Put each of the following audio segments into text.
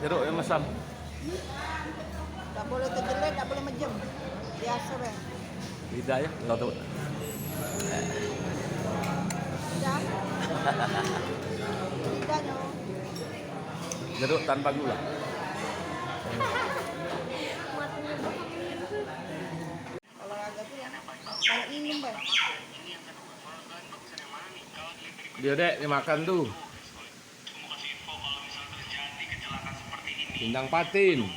Jeruk yang masam. Tak boleh terjelek, tak boleh mejem. Biasa bang. Lidah ya, nggak tahu. Lidah. Lidahnya. Jeruk tanpa gula. Olahraga tuh yang banyak minum bang. Dia dek dimakan tuh. Bintang patin.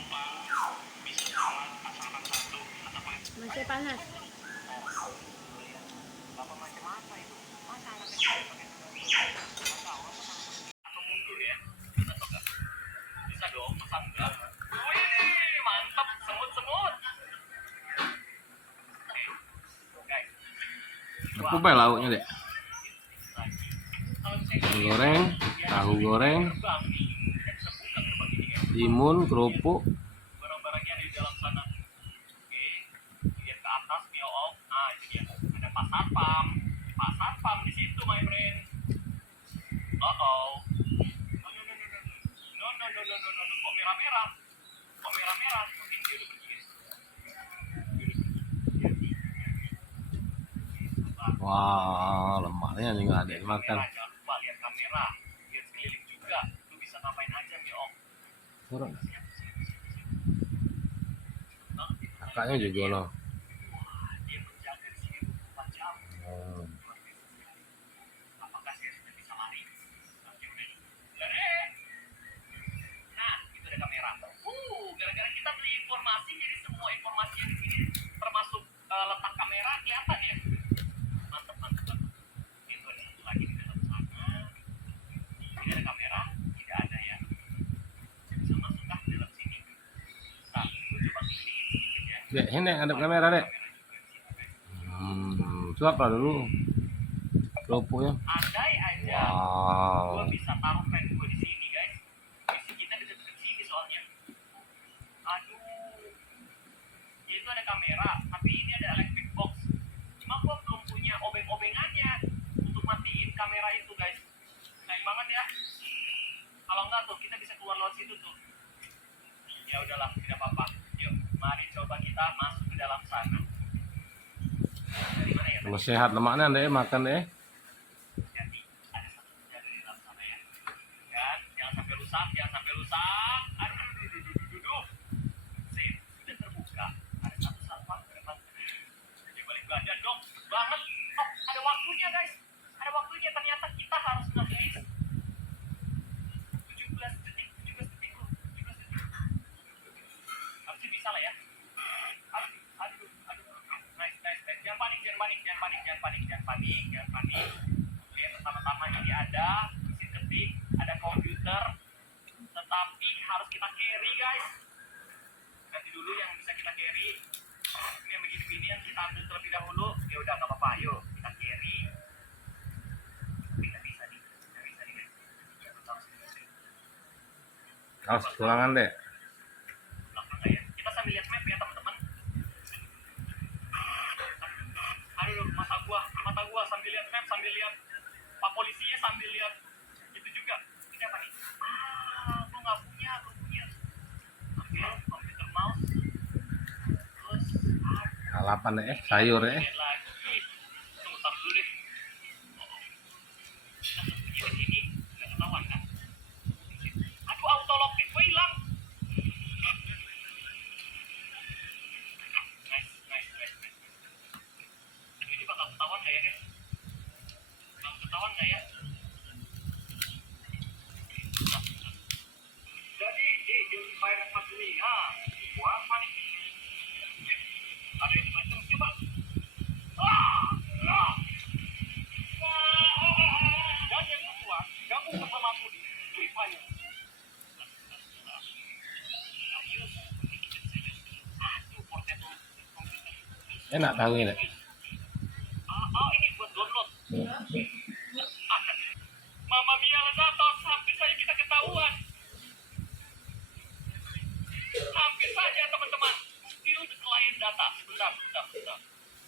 Masih panas. Bisa dong, masa enggak? Wih, mantap, semut-semut. Guys, Apa bay lauknya dek? Goreng, tahu goreng, timun, kerupuk. barang-barangnya ada di dalam sana. Oke, lihat ke atas, view off. Nah, itu dia. Ada Pak Satpam. Pak Satpam di situ, my friend. Oh. No, no, no, no, no. No, no, no, no, no, no, no. Kok merah-merah? Kok merah-merah? Mungkin dia udah pergi, guys. Wah, lemaknya juga ada dimakan. Jangan lupa lihat kamera. Lihat sekeliling juga. Lu bisa ngapain aja, view off. Kurang. Kakaknya juga loh. Dia menjaga di sini 24 jam. Apakah saya sudah bisa lari? Oke, udah. Nah, itu ada kamera. Gara-gara kita beli informasi, jadi semua informasi yang di sini termasuk letak kamera kelihatan ya. Mantap. Itu ada satu lagi di dalam sana. Ini ada kamera, tidak ada ya. Bisa masuk kah di dalam sini? Nah, gue coba pilih sedikit ya. Dek, ini ada kamera dek. Suap lah dulu. Kerupuknya. Andai aja Wow. gue bisa taruh fan gue di sini, guys. Misi kita di dekat sini soalnya. Aduh. Ya, itu ada kamera, tapi ini ada electric box. Cuma gue belum punya obeng-obengannya untuk matiin kamera itu, guys. Sayang banget ya. Kalau enggak tuh kita bisa keluar lewat situ tuh. Ya udahlah, tidak apa-apa. Yuk, mari coba kita masuk ke dalam sana. Dari mana ya? Kalau sehat lemaknya dek makan deh. Jadi ada satu penjaga di dalam sana ya. Kan, jangan sampai rusak. Aduh. Sip, sudah terbuka. Ada satu satpam ke depan. Jadi balik badan dong, banget. Oh, ada waktunya guys. Ada waktunya, ternyata kita harus nge-release 17 detik bro. 17 detik. Harusnya bisa lah ya. Aduh. Nice. Jangan panik. Oke, pertama-tama ini ada mesin ketik, ada komputer, tetapi harus kita carry, guys. Ganti dulu yang bisa kita carry. Ini yang begini-beginian kita ambil terlebih dahulu. Ya udah, nggak apa-apa. Yuk, kita carry. Nggak bisa nih, guys. Ya, harus ini. Harus tulangan dek. Belakang nggak ya? Kita sambil lihat map ya, teman-teman. Aduh, mata gua sambil lihat map, sambil lihat pak polisinya, sambil lihat itu juga. Ini apa nih? Gua nggak punya. Oke, komputer mouse. Terus, Lalapan dek, sayur dek. lihat lagi. Tunggu, taruh dulu deh. Kita sembunyi di sini, nggak ketahuan kan? Aduh, auto lockpick gua hilang. Nice. Ini bakal ketahuan nggak ya, guys? Jadi, di Fire 4 ini, gua apa nih? Ada yang macam coba. Dan yang kedua, gabung bersama aku di Free Fire. Aduh, portable komputer. Enak tahu ini dek. Ini buat download. Mama Mia Lezatos, hampir saja kita ketahuan. Hampir saja, teman-teman. Still the client data. Bentar.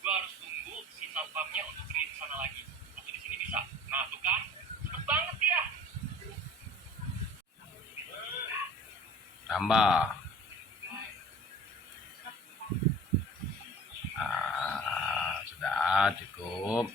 Gua harus tunggu si satpamnya untuk pergi ke sana lagi. Atau di sini bisa. Nah, tuh kan. Cepet banget ya. tambah. Sudah cukup.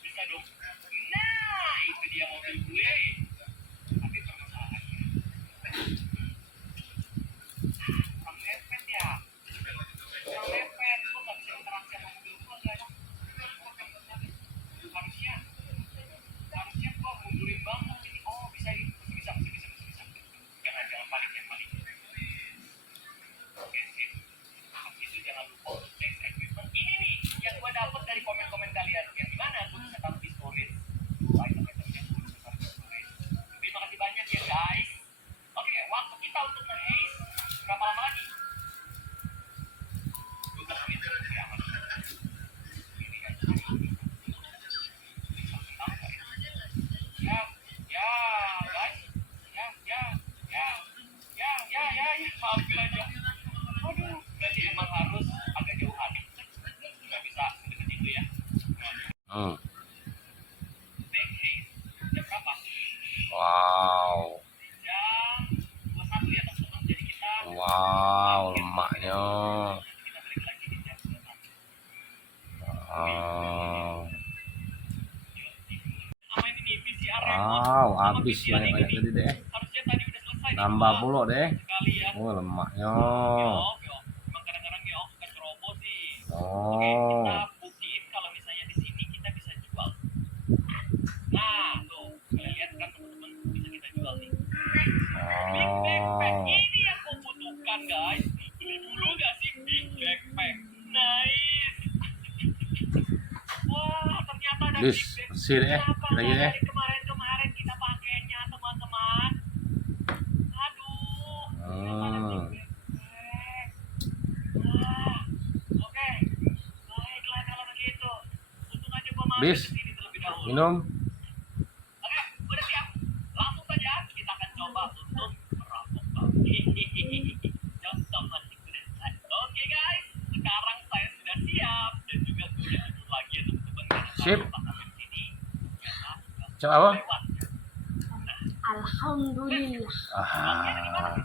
Bisa dong. Nah, itu dia mobil gue. Tapi permasalahannya, kurang mepet ya. Kurang mepet, gue nggak bisa interaksi sama mobil gue guys. Harusnya gue mundurin banget ini. Oh bisa. Jangan panik. Oke sip. Habis itu jangan lupa untuk next equipment. Ini nih yang gue dapet dari komen-komen kalian. Yang dimana gue bisa taruh di storage. Terima kasih banyak ya guys. Oke, waktu kita untuk nge-haze berapa lama lagi? 12 menit. Ya, aman. Ini kan. Ya, guys. Hampir aja. Aduh, berarti emang harus agak jauh hati. Nggak bisa sedekat itu ya. Back haze. Jam berapa? Wow, Jam 21 ya teman-teman. Jadi kita wow, lemaknya. kita balik lagi di jam 21. Wow, Sama ini nih PCR wow, habis banyak tadi deh. harusnya tadi udah selesai. Nambah pula deh. Sekali ya. Oh, lemaknya. Emang kadang-kadang ya suka ceroboh sih. Oke, Oh, kita buktiin kalau misalnya di sini kita bisa jual. Nah, tuh, kalian lihat kan teman-teman bisa kita jual nih. Big backpack oh, ini yang kau butuhkan guys. Beli dulu gak sih big backpack? Nice. Wah, ternyata ada Bis, big backpack. bersih deh. Kenapa Lagi nggak deh. dari kemarin kita pakainya teman-teman? Aduh, kenapa ada big backpack? Wah, oke. Baiklah kalau begitu. Untung aja gua mampir Bis, ke sini terlebih dahulu. minum. Oke, udah siap. Langsung saja kita akan coba untuk merampok bank. Contoh masih sudah selesai. Oke guys, sekarang saya sudah siap dan juga sudah tidur lagi ya teman-teman. Sip. Sampai sini ternyata sudah Coba apa? lewat. Alhamdulillah. Ah,